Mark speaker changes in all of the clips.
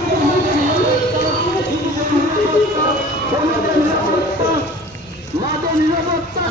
Speaker 1: আমাদের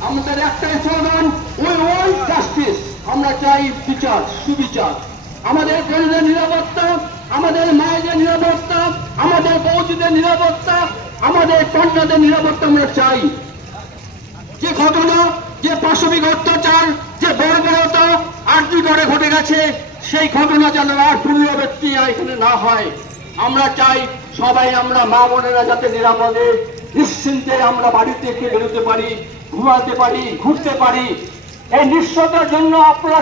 Speaker 1: আমাদের একটাই স্লোগান ওই ওই জাস্টিস আমরা চাই বিচার, সুবিচার। আমাদের বোনদের নিরাপত্তা, আমাদের মায়েদের নিরাপত্তা, আমাদের বৌদিদের নিরাপত্তা, আমাদের কন্যাদের নিরাপত্তা আমরা চাই। যে ঘটনা, যে পাশবিক অত্যাচার, যে বর্বরতা আর্জি করে ঘটে গেছে, সেই ঘটনা যেন আর পুনরাবৃত্তি এখানে না হয়। আমরা চাই সবাই আমরা মা বোনেরা যাতে নিরাপদে নিশ্চিন্তে আমরা বাড়ি থেকে বেরোতে পারি ঘুমাতে পারি ঘুরতে পারি। এই নিশ্চয়তার জন্য আপনারা